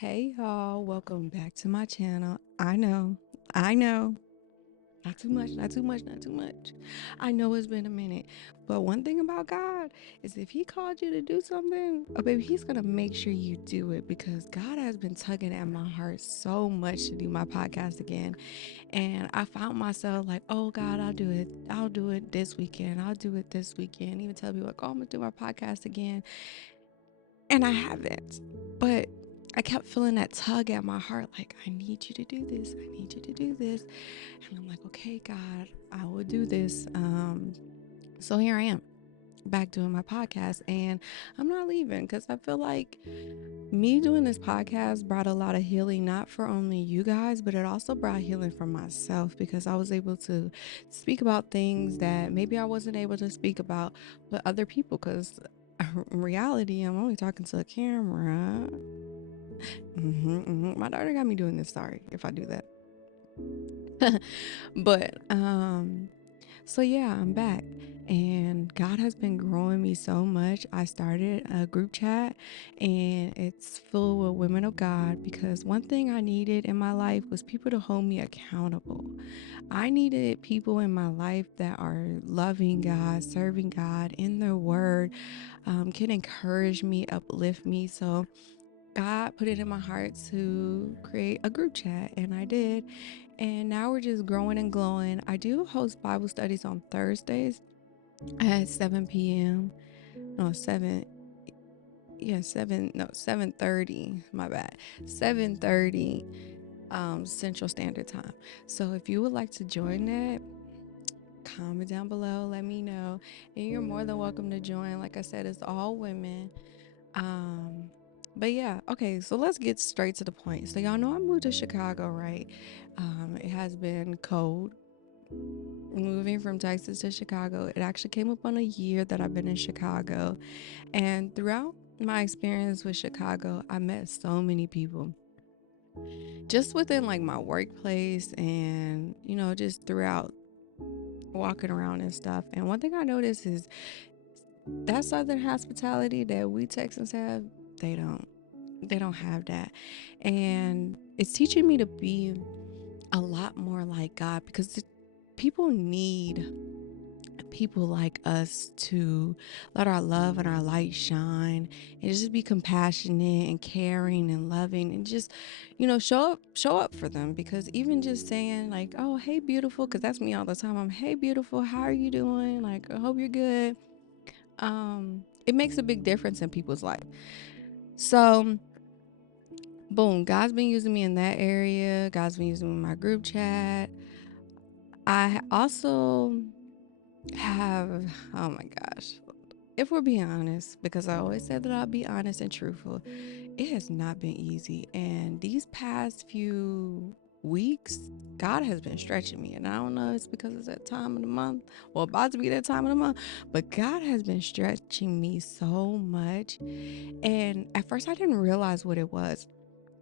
Hey y'all, welcome back to my channel. I know, not too much, not too much, not too much. I know it's been a minute, but one thing about God is if He called you to do something, oh baby, He's gonna make sure you do it because God has been tugging at my heart so much to do my podcast again. And I found myself like, oh God, I'll do it this weekend, I'll do it this weekend. Even tell people like, oh, I'm gonna do my podcast again. And I haven't. But I kept feeling that tug at my heart, like, I need you to do this. I need you to do this. And I'm like, okay, God, I will do this. So here I am back doing my podcast, and I'm not leaving because I feel like me doing this podcast brought a lot of healing, not for only you guys, but it also brought healing for myself because I was able to speak about things that maybe I wasn't able to speak about with other people because in reality, I'm only talking to a camera. My daughter got me doing this. Sorry if I do that. But so yeah, I'm back and God has been growing me so much. I started a group chat and it's full with women of God because one thing I needed in my life was people to hold me accountable. I needed people in my life that are loving God, serving God in their word, can encourage me, uplift me. So God put it in my heart to create a group chat, and I did. And now we're just growing and glowing. I do host Bible studies on Thursdays at 7 p.m. No, 7. Yeah, 7. No, 7:30. My bad. 7:30 Central Standard Time. So if you would like to join that, comment down below. Let me know, and you're more than welcome to join. Like I said, it's all women. Um, but yeah, okay, so let's get straight to the point. So y'all know I moved to Chicago, right? It has been cold moving from Texas to Chicago. It actually came up on a year that I've been in Chicago. And throughout my experience with Chicago, I met so many people. Just within like my workplace and, just throughout walking around and stuff. And one thing I noticed is that Southern hospitality that we Texans have, they don't. They don't have that. And it's teaching me to be a lot more like God because people need people like us to let our love and our light shine and just be compassionate and caring and loving and just show up for them. Because even just saying like, oh, hey beautiful, because that's me all the time. I'm, hey beautiful, how are you doing? Like, I hope you're good. It makes a big difference in people's life. So boom, God's been using me in that area. God's been using me in my group chat. I also have, oh my gosh, if we're being honest, because I always said that I'll be honest and truthful, it has not been easy. And these past few weeks, God has been stretching me. And I don't know if it's because it's that time of the month, well, about to be that time of the month, but God has been stretching me so much. And at first, I didn't realize what it was.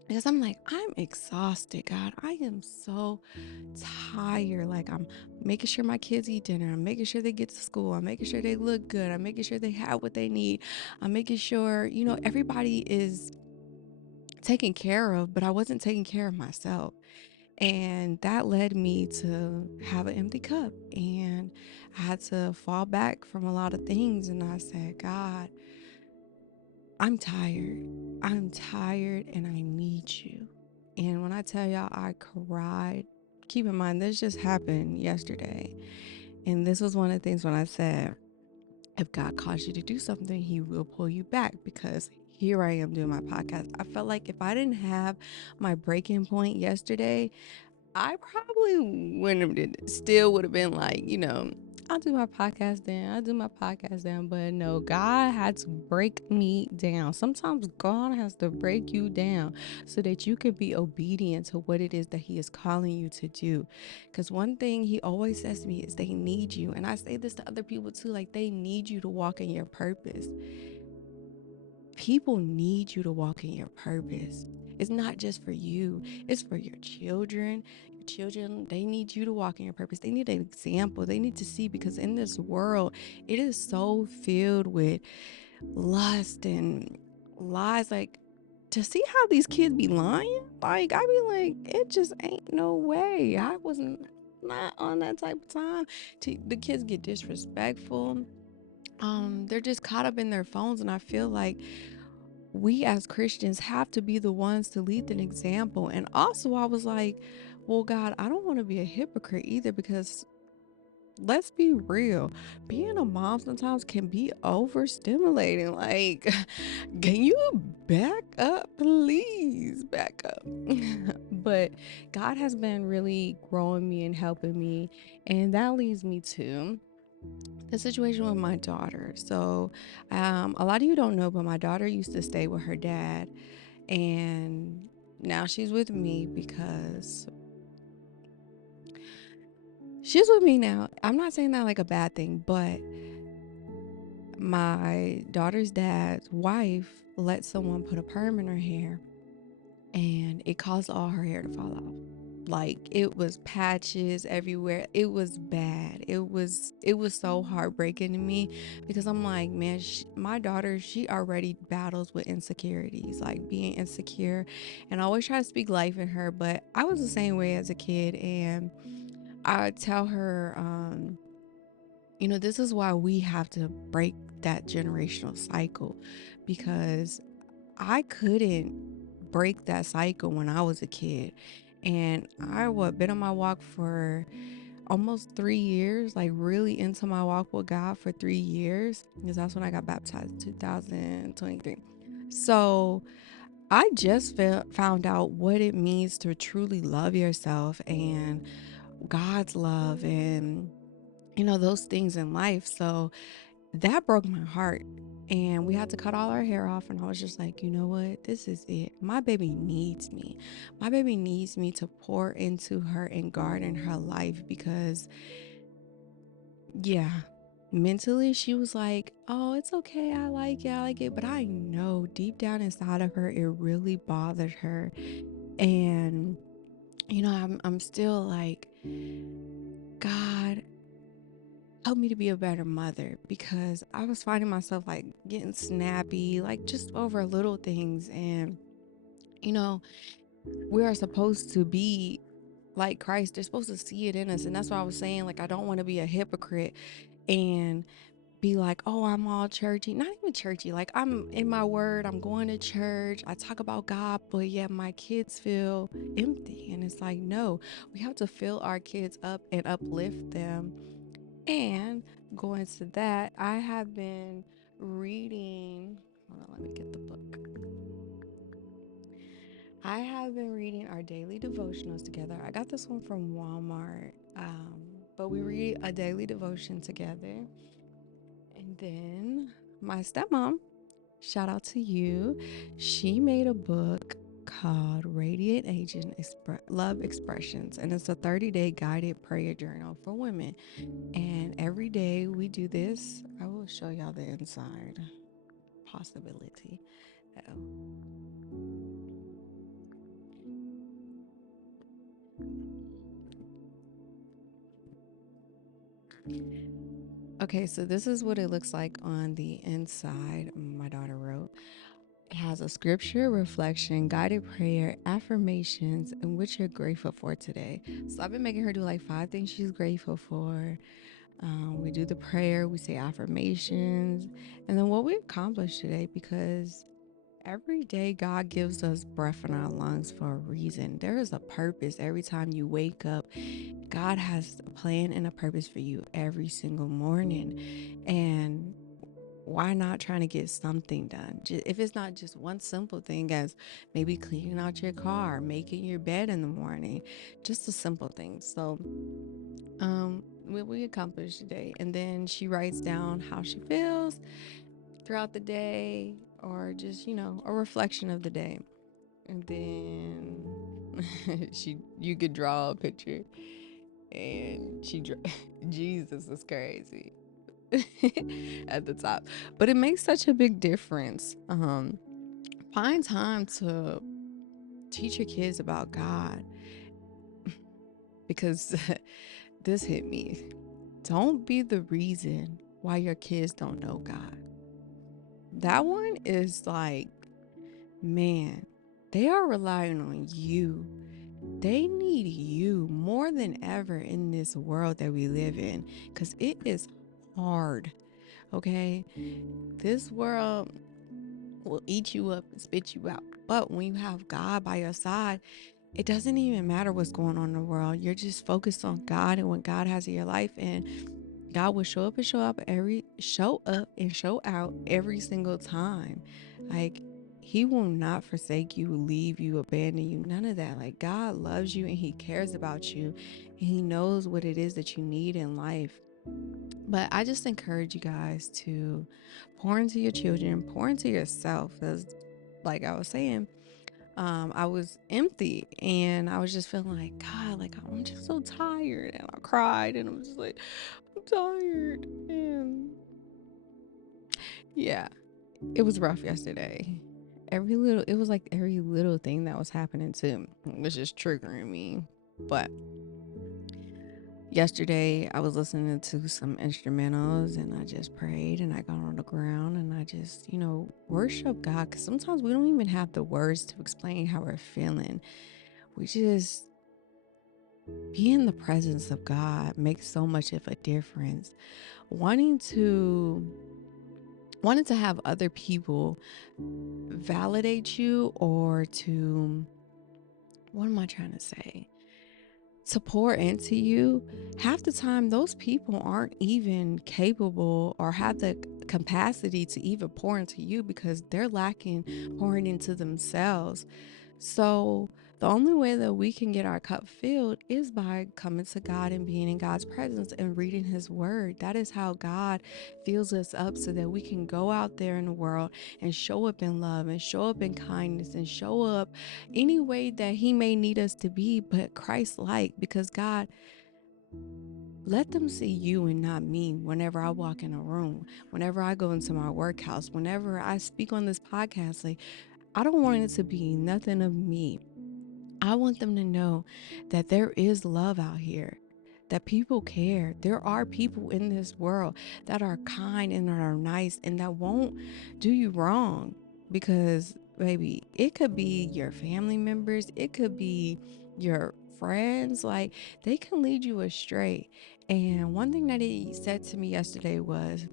Because I'm like, I'm exhausted, God. I am so tired. Like, I'm making sure my kids eat dinner. I'm making sure they get to school. I'm making sure they look good. I'm making sure they have what they need. I'm making sure, everybody is taken care of, but I wasn't taking care of myself. And that led me to have an empty cup. And I had to fall back from a lot of things. And I said, God, I'm tired. I'm tired and I need you. And when I tell y'all I cried, keep in mind this just happened yesterday. And this was one of the things when I said, if God calls you to do something, He will pull you back because here I am doing my podcast. I felt like if I didn't have my breaking point yesterday, I probably wouldn't have did it. Still would have been like, I'll do my podcast then. I'll do my podcast then. But no, God had to break me down. Sometimes God has to break you down so that you can be obedient to what it is that He is calling you to do. Because one thing He always says to me is they need you. And I say this to other people too, like they need you to walk in your purpose. People need you to walk in your purpose. It's not just for you, it's for your children. Your children, they need you to walk in your purpose. They need an example. They need to see, because in this world, it is so filled with lust and lies. Like, to see how these kids be lying, like, I be like, it just ain't no way. I wasn't not on that type of time. The kids get disrespectful. They're just caught up in their phones, and I feel like we as Christians have to be the ones to lead an example. And also, I was like, well, God, I don't want to be a hypocrite either, because let's be real, being a mom sometimes can be overstimulating. Like, can you back up? Please back up. But God has been really growing me and helping me. And that leads me to the situation with my daughter. So, a lot of you don't know, but my daughter used to stay with her dad. And now she's with me because she's with me now. I'm not saying that like a bad thing, but my daughter's dad's wife let someone put a perm in her hair, and it caused all her hair to fall off. Like, it was patches everywhere. It was bad. It was so heartbreaking to me, because I'm like, man, my daughter, she already battles with insecurities, like being insecure, and I always try to speak life in her. But I was the same way as a kid, and I would tell her, this is why we have to break that generational cycle, because I couldn't break that cycle when I was a kid. And been on my walk for almost 3 years, like really into my walk with God for 3 years, because that's when I got baptized in 2023. So I just found out what it means to truly love yourself and God's love, and those things in life. So that broke my heart, and we had to cut all our hair off, and I was just like, you know what, this is it. My baby needs me. My baby needs me to pour into her and guard in her life, because yeah, mentally she was like, oh, it's okay, I like it, but I know deep down inside of her it really bothered her. And I'm still like, God, help me to be a better mother, because I was finding myself like getting snappy, like just over little things. And you know, we are supposed to be like Christ. They're supposed to see it in us. And that's why I was saying, like, I don't want to be a hypocrite and be like, oh, I'm all churchy. Not even churchy. Like, I'm in my word, I'm going to church, I talk about God, but yet my kids feel empty. And it's like, no, we have to fill our kids up and uplift them. And going to that, I have been reading. Hold on, let me get the book. I have been reading our daily devotionals together. I got this one from Walmart, but we read a daily devotion together. And then my stepmom, shout out to you, she made a book called Radiant Agent Love Expressions, and it's a 30-day guided prayer journal for women. And every day we do this. I will show y'all the inside. Possibility. Okay, so this is what it looks like on the inside. My daughter wrote. It has a scripture, reflection, guided prayer, affirmations, and what you're grateful for today. So I've been making her do like 5 things she's grateful for. We do the prayer, we say affirmations, and then what we accomplished today, because every day God gives us breath in our lungs for a reason. There is a purpose every time you wake up. God has a plan and a purpose for you every single morning. And why not trying to get something done? If it's not just one simple thing as maybe cleaning out your car, making your bed in the morning, just a simple thing. So what we accomplished today. And then she writes down how she feels throughout the day, or just, a reflection of the day. And then you could draw a picture, and Jesus is crazy at the top. But it makes such a big difference. Find time to teach your kids about God, because this hit me. Don't be the reason why your kids don't know God. That one is like, man, They are relying on you. They need you more than ever in this world that we live in, because it is hard. Okay, this world will eat you up and spit you out. But when you have God by your side, it doesn't even matter what's going on in the world. You're just focused on God and what God has in your life, and God will show up and show out every single time. Like, he will not forsake you, leave you, abandon you, none of that. Like, God loves you and he cares about you, and he knows what it is that you need in life. But I just encourage you guys to pour into your children, pour into yourself. Because, like I was saying, I was empty and I was just feeling like, God, like, I'm just so tired. And I cried and I was just like, I'm tired. And yeah, it was rough yesterday. It was like every little thing that was happening to me was just triggering me. But yesterday I was listening to some instrumentals and I just prayed and I got on the ground and I just, worship God, because sometimes we don't even have the words to explain how we're feeling. We just be in the presence of God makes so much of a difference. Wanting to have other people validate you, or to, what am I trying to say? To pour into you, half the time those people aren't even capable or have the capacity to even pour into you because they're lacking pouring into themselves. So the only way that we can get our cup filled is by coming to God and being in God's presence and reading his word. That is how God fills us up, so that we can go out there in the world and show up in love and show up in kindness and show up any way that he may need us to be, but Christ-like. Because God, let them see you and not me whenever I walk in a room, whenever I go into my workhouse, whenever I speak on this podcast. Like, I don't want it to be nothing of me. I want them to know that there is love out here, that people care. There are people in this world that are kind and that are nice and that won't do you wrong. Because, baby, it could be your family members, it could be your friends. Like, they can lead you astray. And one thing that he said to me yesterday was,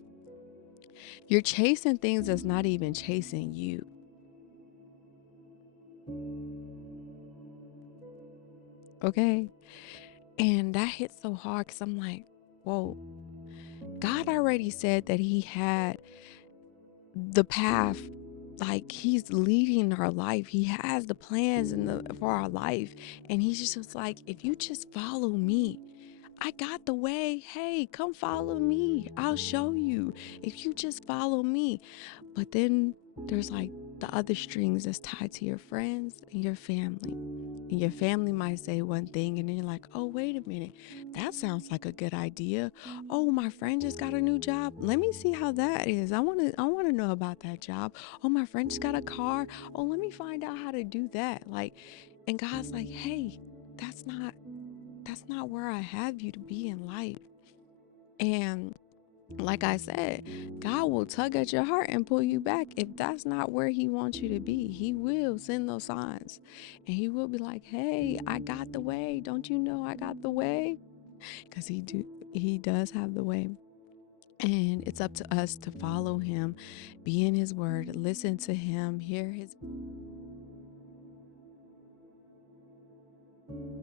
you're chasing things that's not even chasing you. Okay. And that hit so hard because I'm like, whoa, God already said that he had the path. Like, he's leading our life. He has the plans for our life. And he's just like, if you just follow me, I got the way. Hey, come follow me. I'll show you. If you just follow me. But then there's like the other strings that's tied to your friends and your family. And your family might say one thing, and then you're like, oh, wait a minute. That sounds like a good idea. Oh, my friend just got a new job. Let me see how that is. I want to know about that job. Oh, my friend just got a car. Oh, let me find out how to do that. Like, and God's like, hey, that's not where I have you to be in life. And like I said, God will tug at your heart and pull you back if that's not where he wants you to be. He will send those signs, and he will be like, hey, I got the way. Don't you know I got the way? Because he does have the way. And it's up to us to follow him, be in his word, listen to him, hear his